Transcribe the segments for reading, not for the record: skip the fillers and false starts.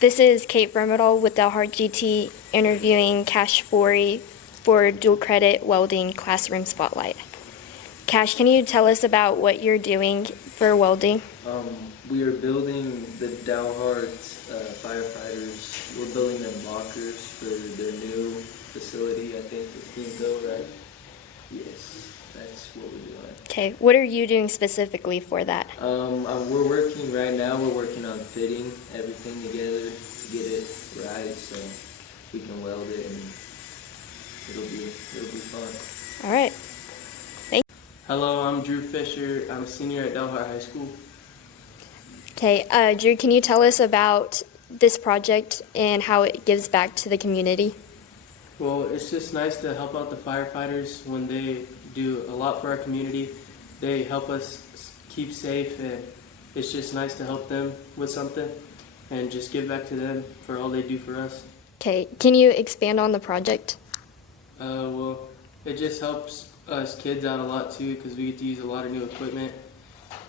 This is Kate Vermidal with Delhart GT interviewing Cash Forey for Dual Credit Welding Classroom Spotlight. Cash, can you tell us about what you're doing for welding? We are building the Delhart firefighters. We're building them lockers for their new facility. I think it's being built, right? Yes, that's what we're doing. Okay, what are you doing specifically for that? We're working right now. We're working on fitting everything together to get it right, so we can weld it, and it'll be fun. All right. Hello, I'm Drew Fisher. I'm a senior at Delhart High School. Okay, Drew, can you tell us about this project and how it gives back to the community? Well, it's just nice to help out the firefighters when they do a lot for our community. They help us keep safe, and it's just nice to help them with something and just give back to them for all they do for us. Okay, can you expand on the project? Well, it just helps us kids out a lot too, because we get to use a lot of new equipment.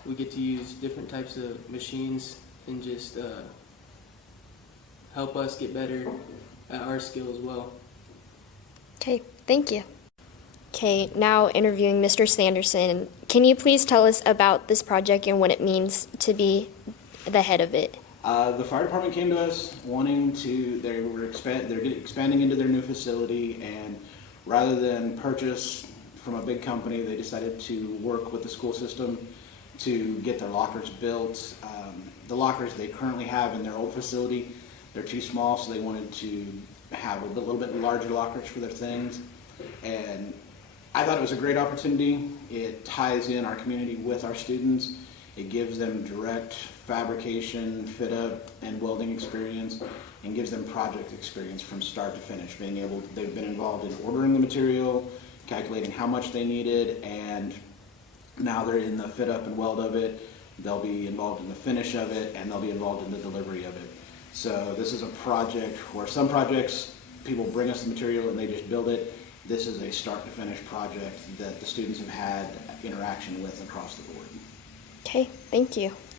We get to use different types of machines and just help us get better at our skill as well. Okay, thank you. Okay, now interviewing Mr. Sanderson. Can you please tell us about this project and what it means to be the head of it? The fire department came to us wanting to, they're expanding into their new facility, and rather than purchase from a big company, they decided to work with the school system to get their lockers built. The lockers they currently have in their old facility, they're too small, so they wanted to have a little bit larger lockers for their things. And I thought it was a great opportunity. It ties in our community with our students. It gives them direct fabrication, fit up, and welding experience, and gives them project experience from start to finish. They've been involved in ordering the material, calculating how much they needed, and now they're in the fit up and weld of it. They'll be involved in the finish of it, and they'll be involved in the delivery of it. So this is a project where some projects, people bring us the material and they just build it. This is a start to finish project that the students have had interaction with across the board. Okay, thank you.